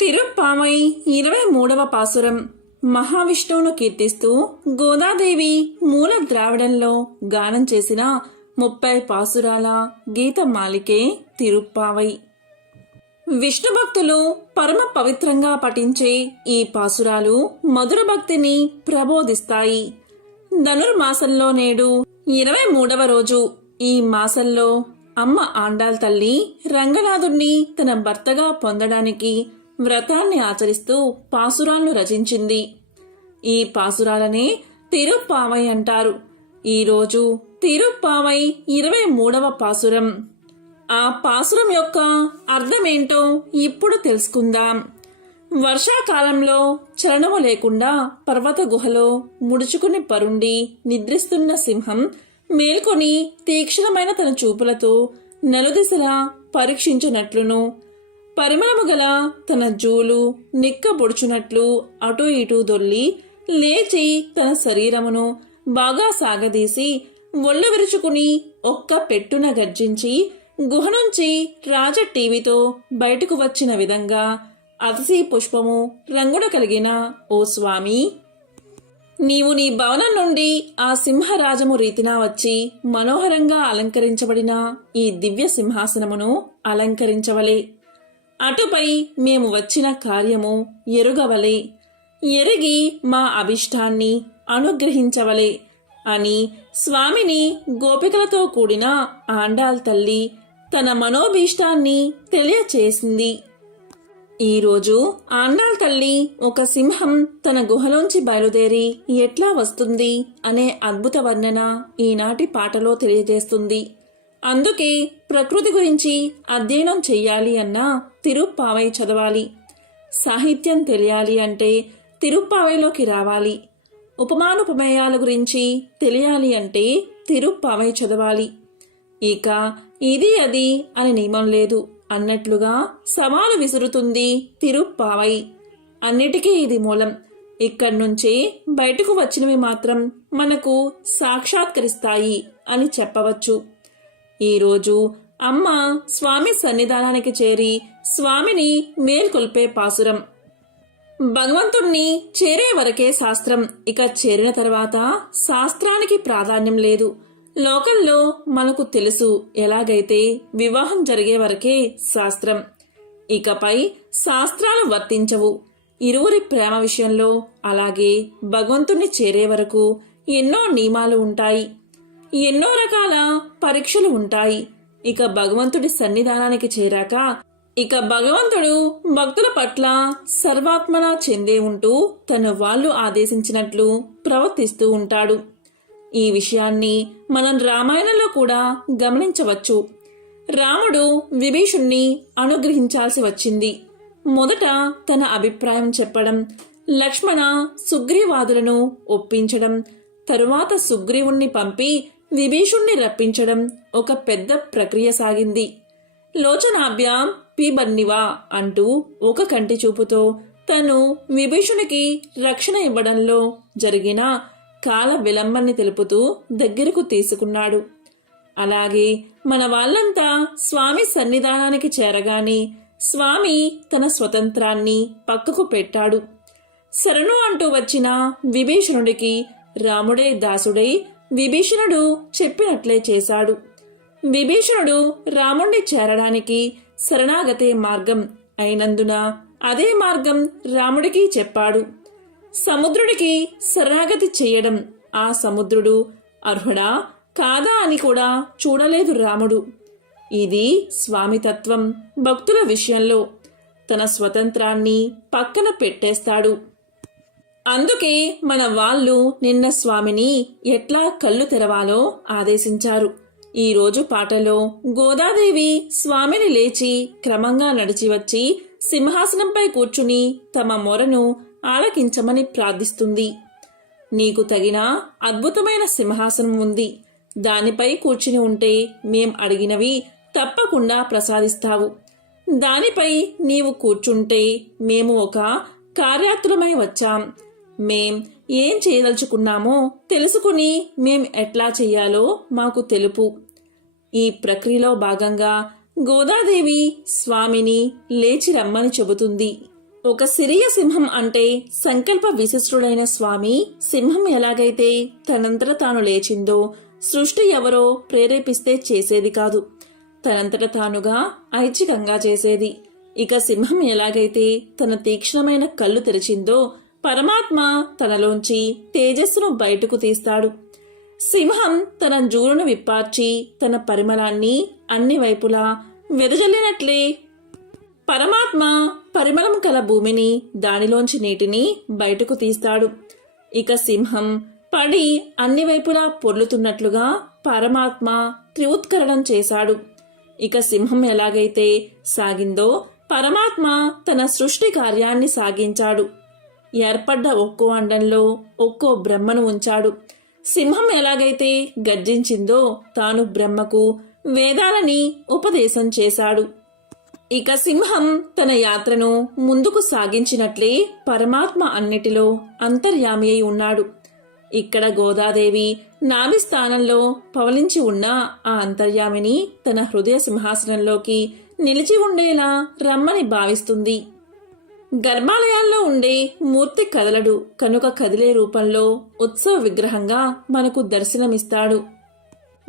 తిరుప్పామై ఇరవై మూడవ పాసురం. మహావిష్ణువును కీర్తిస్తూ గోదాదేవి మూల ద్రావిడంలో గానం చేసిన ముప్పై పాసురాల గీత మాలికే తిరుప్పావై. విష్ణు భక్తులు పరమ పవిత్రంగా పఠించే ఈ పాసురాలు మధుర భక్తిని ప్రబోధిస్తాయి. ధనుర్మాసంలో నేడు ఇరవై మూడవ రోజు. ఈ మాసంలో అమ్మ ఆండాల్ తల్లి రంగనాథుణ్ణి తన భర్తగా పొందడానికి వ్రతాన్ని ఆచరిస్తూ పాసురాలను రచించింది. ఈ పాసురాలనే తిరుప్పావై అంటారు. ఈరోజు తిరుప్పావై ఇరవై మూడవ పాసురం. ఆ పాసురం యొక్క అర్థమేంటో ఇప్పుడు తెలుసుకుందాం. వర్షాకాలంలో చలనము లేకుండా పర్వత గుహలో ముడుచుకుని పరుండి నిద్రిస్తున్న సింహం మేల్కొని తీక్షణమైన తన చూపులతో నలుదిశలా పరీక్షించినట్లును పరిమళము గల తన జూలు నిక్కబొడుచునట్లు అటు ఇటు దొల్లి లేచి తన శరీరమును బాగా సాగదీసి ఒళ్ళు విరుచుకుని ఒక్క పెట్టున గర్జించి గుహ నుంచి రాజ టీవీతో బయటకు వచ్చిన విధంగా అతిశీ పుష్పము రంగున కలిగిన ఓ స్వామి. నీవు నీ భవనం నుండి ఆ సింహరాజము రీతినా వచ్చి మనోహరంగా అలంకరించబడిన ఈ దివ్య సింహాసనమును అలంకరించవలే. అటుపై మేము వచ్చిన కార్యము ఎరుగవలే. ఎరిగి మా అభిష్టాన్ని అనుగ్రహించవలే అని స్వామిని గోపికలతో కూడిన ఆండాల్ తల్లి తన మనోభీష్టాన్ని తెలియచేసింది. ఈరోజు ఆండాల్ తల్లి ఒక సింహం తన గుహలోంచి బయలుదేరి ఎట్లా వస్తుంది అనే అద్భుత వర్ణన ఈనాటి పాటలో తెలియజేస్తుంది. అందుకే ప్రకృతి గురించి అధ్యయనం చెయ్యాలి అన్నా తిరుప్పావై చదవాలి. సాహిత్యం తెలియాలి అంటే తిరుప్పావైలోకి రావాలి. ఉపమానుపమేయాల గురించి తెలియాలి అంటే తిరుప్పావై చదవాలి. ఇక ఇది అది అని నియమం లేదు. అన్నట్లుగా సవాలు విసురుతుంది తిరుప్పావై. అన్నిటికీ ఇది మూలం. ఇక్కడి నుంచి బయటకు వచ్చినవి మాత్రం మనకు సాక్షాత్కరిస్తాయి అని చెప్పవచ్చు. ఈరోజు అమ్మ స్వామి సన్నిధానానికి చేరి స్వామిని మేల్కొల్పే పాసురం. భగవంతుణ్ణి చేరే వరకే శాస్త్రం. ఇక చేరిన తర్వాత శాస్త్రానికి ప్రాధాన్యం లేదు. లోకంలో మనకు తెలుసు ఎలాగైతే వివాహం జరిగే వరకే శాస్త్రం. ఇకపై శాస్త్రాలు వర్తించవు. ఇరువురి ప్రేమ విషయంలో అలాగే భగవంతుణ్ణి చేరే వరకు ఎన్నో నియమాలు ఉంటాయి. ఎన్నో రకాల పరీక్షలు ఉంటాయి. ఇక భగవంతుడి సన్నిధానానికి చేరాక ఇక భగవంతుడు భక్తుల పట్ల సర్వాత్మన చెందే ఉంటూ తన వాళ్ళు ఆదేశించినట్లు ప్రవర్తిస్తూ ఉంటాడు. ఈ విషయాన్ని మనం రామాయణంలో కూడా గమనించవచ్చు. రాముడు విభీషుణ్ణి అనుగ్రహించాల్సి వచ్చింది. మొదట తన అభిప్రాయం చెప్పడం లక్ష్మణ సుగ్రీవాదులను ఒప్పించడం తరువాత సుగ్రీవుణ్ణి పంపి విభీషుణ్ణి రప్పించడం ఒక పెద్ద ప్రక్రియ సాగింది. లోచనాభ్యాం పీబన్నివా అంటూ ఒక కంటి చూపుతో తను విభీషునికి రక్షణ ఇవ్వడంలో జరిగిన కాల విలంబన్ని తెలుపుతూ దగ్గరకు తీసుకున్నాడు. అలాగే మన వాళ్ళంతా స్వామి సన్నిధానానికి చేరగానే స్వామి తన స్వతంత్రాన్ని పక్కకు పెట్టాడు. శరణు అంటూ వచ్చిన విభీషణుడికి రాముడే దాసుడై విభీషణుడు చెప్పినట్లే చేశాడు. విభీషణుడు రాముణ్ణి చేరడానికి శరణాగతే మార్గం అయినందున అదే మార్గం రాముడికి చెప్పాడు. సముద్రుడికి శరణాగతి చేయడం ఆ సముద్రుడు అర్హుడా కాదా అని కూడా చూడలేదు రాముడు. ఇది స్వామితత్వం భక్తుల విషయంలో తన స్వతంత్రాన్ని పక్కన పెట్టేస్తాడు. అందుకే మన వాళ్ళు నిన్న స్వామిని ఎట్లా కళ్ళు తెరవాలో ఆదేశించారు. ఈరోజు పాటలో గోదాదేవి స్వామిని లేచి క్రమంగా నడిచి వచ్చి సింహాసనంపై కూర్చుని తమ మొరను ఆలకించమని ప్రార్థిస్తుంది. నీకు తగిన అద్భుతమైన సింహాసనం ఉంది. దానిపై కూర్చుని ఉంటే మేం అడిగినవి తప్పకుండా ప్రసాదిస్తావు. దానిపై నీవు కూర్చుంటే మేము ఒక కార్యాతులమై వచ్చాం. మేం ఏం చేయదలుచుకున్నామో తెలుసుకుని మేం ఎట్లా చెయ్యాలో మాకు తెలుపు. ఈ ప్రక్రియలో భాగంగా గోదాదేవి స్వామిని లేచి రమ్మని చెబుతుంది. ఒక సిరియ సింహం అంటే సంకల్ప విశిష్టుడైన స్వామి సింహం ఎలాగైతే తనంతట తాను లేచిందో సృష్టి ఎవరో ప్రేరేపిస్తే చేసేది కాదు. తనంతట తానుగా ఐచ్ఛికంగా చేసేది. ఇక సింహం ఎలాగైతే తన తీక్షణమైన కళ్ళు తెరిచిందో పరమాత్మ తనలోంచి తేజస్సును బయటకు తీస్తాడు. సింహం తన జూరును విప్పార్చి తన పరిమళాన్ని అన్ని వైపులా వెదజల్లినట్లే. పరమాత్మ పరిమళం కల భూమిని దానిలోంచి నీటిని బయటకు తీస్తాడు. ఇక సింహం పడి అన్ని వైపులా పొర్లుతున్నట్లుగా పరమాత్మ త్రివుత్కరణం చేశాడు. ఇక సింహం ఎలాగైతే సాగిందో పరమాత్మ తన సృష్టి కార్యాన్ని సాగించాడు. ఏర్పడ్డ ఒక్కో అండంలో ఒక్కో బ్రహ్మను ఉంచాడు. సింహం ఎలాగైతే గర్జించిందో తాను బ్రహ్మకు వేదాలని ఉపదేశం చేశాడు. ఇక సింహం తన యాత్రను ముందుకు సాగించినట్లే పరమాత్మ అన్నిటిలో అంతర్యామి అయి ఉన్నాడు. ఇక్కడ గోదాదేవి నాభి స్థానంలో పవలించి ఉన్న ఆ అంతర్యామిని తన హృదయ సింహాసనంలోకి నిలిచి ఉండేలా రమ్మని భావిస్తుంది. గర్భాలయాల్లో ఉండే మూర్తి కదలడు. కనుక కదిలే రూపంలో ఉత్సవ విగ్రహంగా మనకు దర్శనమిస్తాడు.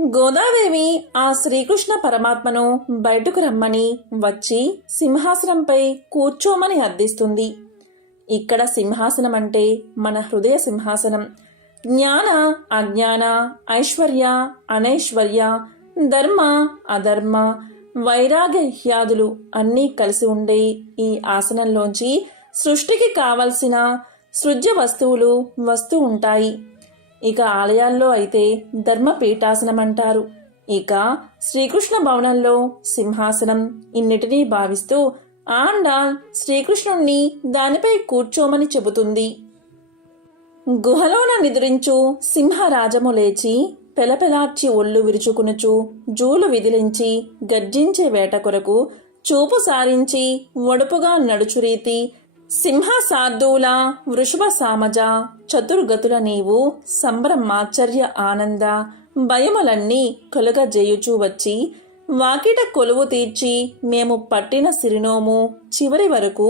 గోదాదేవి ఆ శ్రీకృష్ణ పరమాత్మను బయటకు రమ్మని వచ్చి సింహాసనంపై కూర్చోమని అర్థిస్తుంది. ఇక్కడ సింహాసనం అంటే మన హృదయ సింహాసనం. జ్ఞాన అజ్ఞాన ఐశ్వర్య అనైశ్వర్య ధర్మ అధర్మ వైరాగ్య హ్యాదులు అన్నీ కలిసి ఉండే ఈ ఆసనంలోంచి సృష్టికి కావలసిన సృజ్య వస్తువులు వస్తూ ఉంటాయి. ఇక ఆలయాల్లో అయితే ధర్మపీఠాసనం అంటారు ఇక శ్రీకృష్ణ భవనంలో సింహాసనం ఇన్నిటినీ భావిస్తూ ఆండాల్ శ్రీకృష్ణుణ్ణి దానిపై కూర్చోమని చెబుతుంది. గుహలోన నిద్రించు సింహరాజము లేచి పెలపెలార్చి ఒళ్ళు విరుచుకునుచు జూలు విదిలించి గర్జించే వేట కొరకు చూపు సారించి ఒడుపుగా నడుచురీతి సింహ వృషభ సామజ చతుర్గతుల నీవు సంభ్రమాచర్య ఆనంద భయములన్నీ కలుగజేయుచూ వచ్చి వాకిట కొలువు తీర్చి మేము పట్టిన సిరినోము చివరి వరకు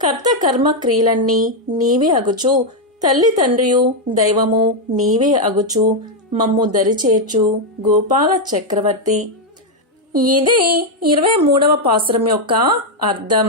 కర్త కర్మ క్రియలన్నీ నీవే అగుచు తల్లి తండ్రియు దైవము నీవే అగుచు మమ్ము దరిచేర్చు గోపాల చక్రవర్తి. ఇది ఇరవై మూడవ పాసురం యొక్క అర్థం.